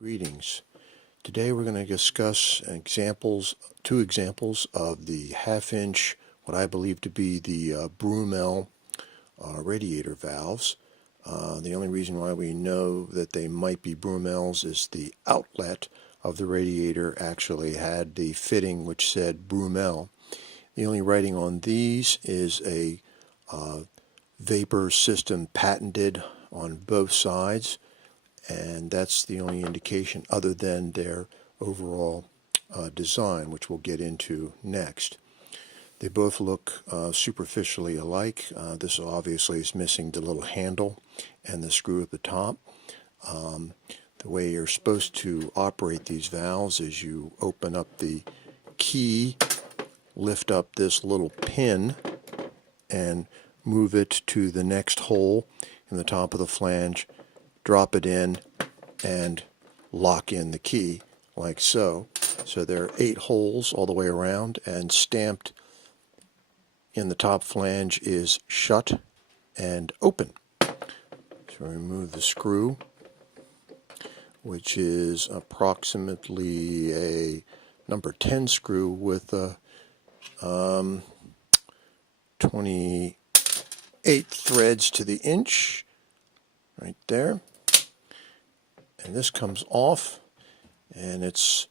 Greetings. Today we're going to discuss two examples of the half-inch, what I believe to be the Broomell radiator valves. The only reason why we know that they might be Broomells is the outlet of the radiator actually had the fitting which said Broomell. The only writing on these is a vapor system patented on both sides, and that's the only indication other than their overall design, which we'll get into next. They both look superficially alike. This obviously is missing the little handle and the screw at the top. The way you're supposed to operate these valves is you open up the key, lift up this little pin, and move it to the next hole in the top of the flange, drop it in, and lock in the key like so. So there are 8 holes all the way around, and stamped in the top flange is shut and open. So remove the screw, which is approximately a number 10 screw with a 28 threads to the inch right there. And this comes off, and it's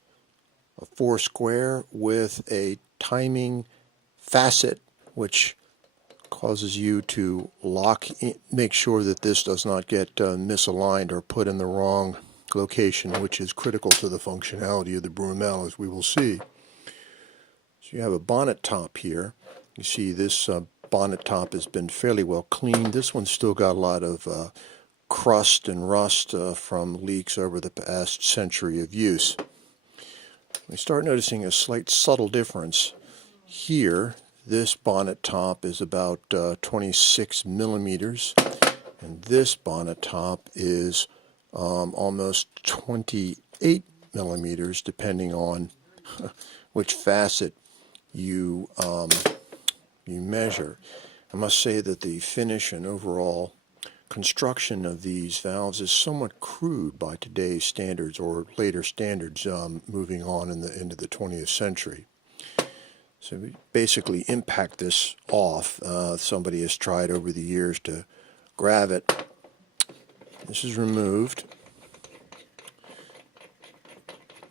a 4 square with a timing facet which causes you to lock in, make sure that this does not get misaligned or put in the wrong location, which is critical to the functionality of the Broomell, as we will see. So you have a bonnet top here. You see this bonnet top has been fairly well cleaned. This one's still got a lot of crust and rust from leaks over the past century of use. We start noticing a slight subtle difference here. This bonnet top is about 26 millimeters, and this bonnet top is almost 28 millimeters, depending on which facet you measure. I must say that the finish and overall construction of these valves is somewhat crude by today's standards, or later standards, moving on into the 20th century. So we basically impact this off. Somebody has tried over the years to grab it. This is removed.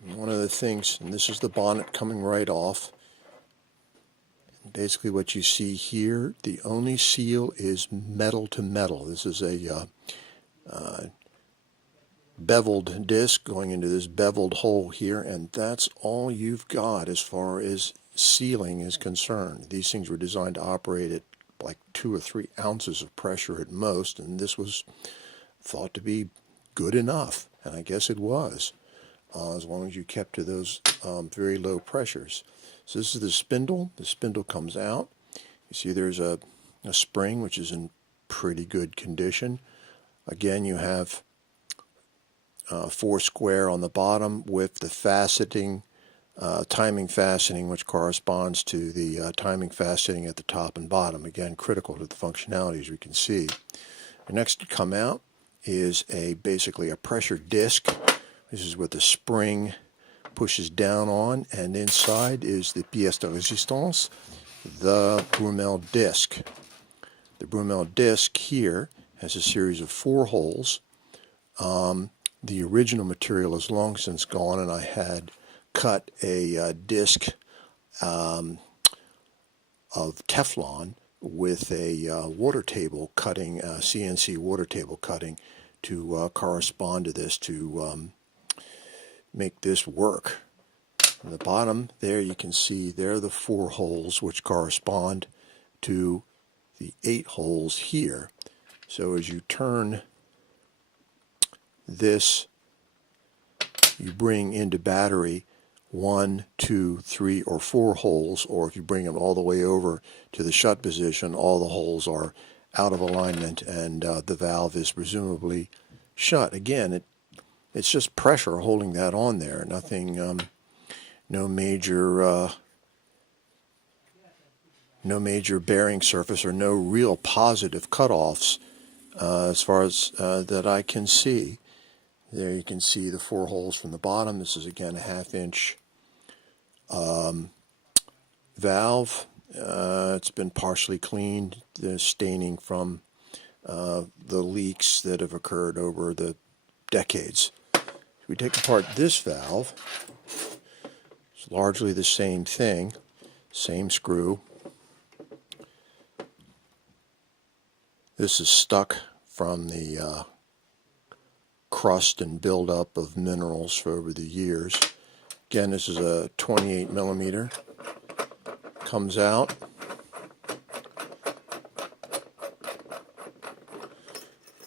And one of the things, and this is the bonnet coming right off. Basically what you see here, the only seal is metal to metal. This is a beveled disc going into this beveled hole here, and that's all you've got as far as sealing is concerned. These things were designed to operate at like 2 or 3 ounces of pressure at most, and this was thought to be good enough, and I guess it was, as long as you kept to those very low pressures. So this is the spindle. The spindle comes out. You see there's a spring which is in pretty good condition. Again, you have 4 square on the bottom with the faceting, timing fastening, which corresponds to the timing fastening at the top and bottom. Again, critical to the functionality, as we can see. The next to come out is basically a pressure disc. This is what the spring pushes down on, and inside is the pièce de résistance, the Broomell disc. The Broomell disc here has a series of 4 holes. The original material is long since gone, and I had cut a disc of Teflon with a water table cutting, CNC water table cutting, to correspond to this, to make this work. On the bottom there you can see there are the 4 holes which correspond to the 8 holes here. So as you turn this, you bring into battery 1, 2, 3, or 4 holes, or if you bring them all the way over to the shut position, all the holes are out of alignment, and the valve is presumably shut. Again, it's just pressure holding that on there. Nothing, no major bearing surface, or no real positive cutoffs as far as that I can see. There you can see the 4 holes from the bottom. This is again a 1/2 inch valve. It's been partially cleaned. The staining from the leaks that have occurred over the decades. If we take apart this valve, it's largely the same thing, same screw. This is stuck from the crust and buildup of minerals for over the years. Again, this is a 28 millimeter. Comes out.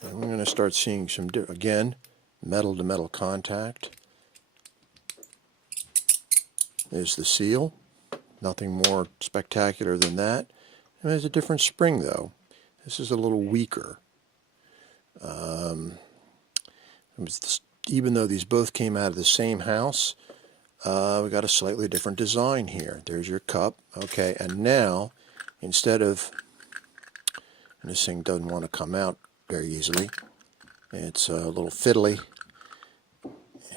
And we're going to start seeing some, again, metal to metal contact. There's the seal. Nothing more spectacular than that. And there's a different spring though. This is a little weaker. Even though these both came out of the same house, we got a slightly different design here. There's your cup. Okay, and now, instead of, and this thing doesn't want to come out very easily. It's a little fiddly.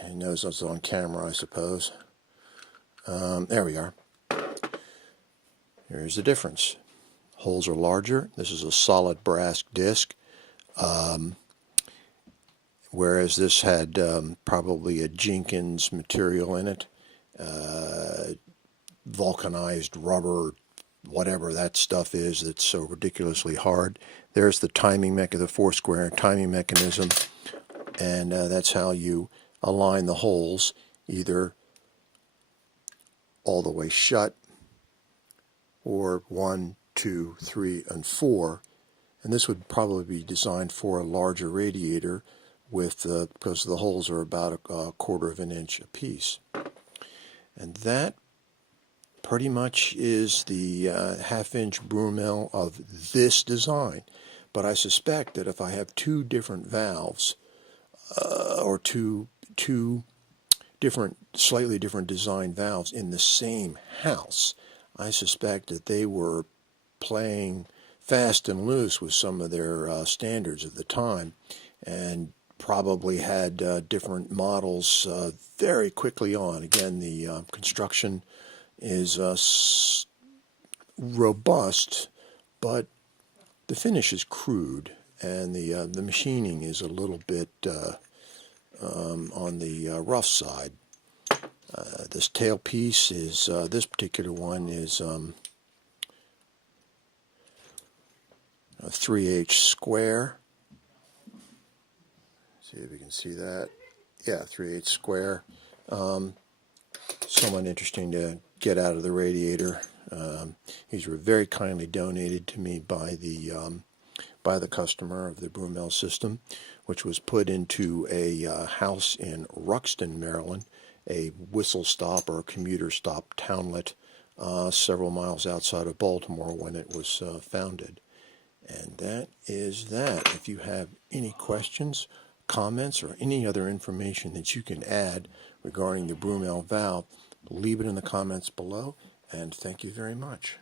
He knows it's on camera, I suppose. There we are. Here's the difference. Holes are larger. This is a solid brass disc. Whereas this had probably a Jenkins material in it, vulcanized rubber, whatever that stuff is that's so ridiculously hard. There's the timing the 4-square timing mechanism, and that's how you align the holes, either all the way shut or 1, 2, 3, and 4. And this would probably be designed for a larger radiator, with because the holes are about a 1/4 of an inch apiece. And that pretty much is the 1/2 inch Broomell of this design. But I suspect that if I have 2 different valves, or two different, slightly different design valves in the same house, I suspect that they were playing fast and loose with some of their standards of the time, and probably had different models very quickly on. Again, the construction is robust, but the finish is crude, and the machining is a little bit on the rough side. This tailpiece is, this particular one is a 3/8 square. See if we can see that. Yeah, 3/8 square. Somewhat interesting to get out of the radiator. These were very kindly donated to me by the customer of the Broomell system, which was put into a house in Ruxton, Maryland, a whistle stop or a commuter stop townlet several miles outside of Baltimore when it was founded. And that is that. If you have any questions, comments, or any other information that you can add regarding the Broomell valve, leave it in the comments below, and thank you very much.